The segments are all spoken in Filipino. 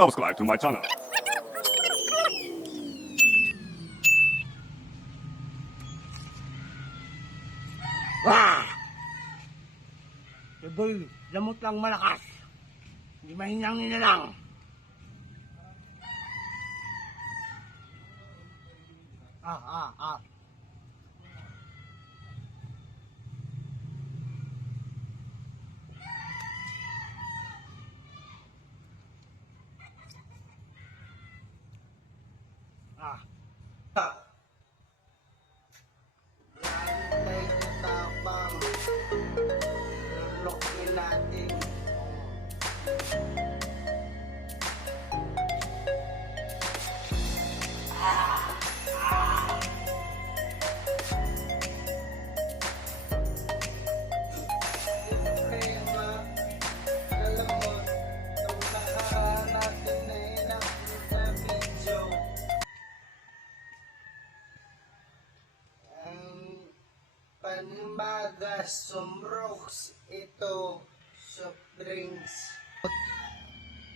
subscribe to my channel. Wah! Boy, lamot lang malakas. Hindi mahinang nilalang. Ah. Ah. Tayo na tapang lulukin natin. Problema, alam mo, nung nakaraan natin na in-upload na video, ang Panimbaga Sumrox, ito, soft drinks.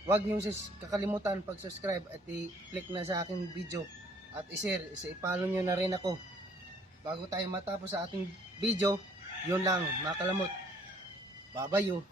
Huwag niyong kakalimutan pag-subscribe at i-click na sa aking video at i-share, i-follow niyo na rin ako. Bago tayo matapos sa ating video, yun lang, mga kalamot. Babayo.